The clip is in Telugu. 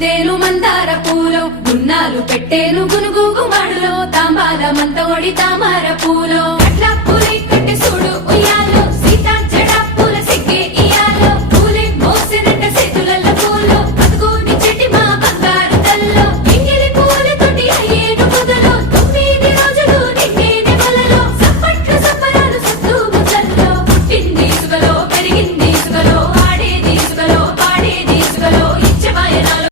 దిద్దేను మందార పూలో గున్నాలు పెట్టేను గునుగు మాడులో తాంబాల మంత ఒడి తామర పూలో అట్లా పూలి కట్టి చూడు ఉయ్యాలో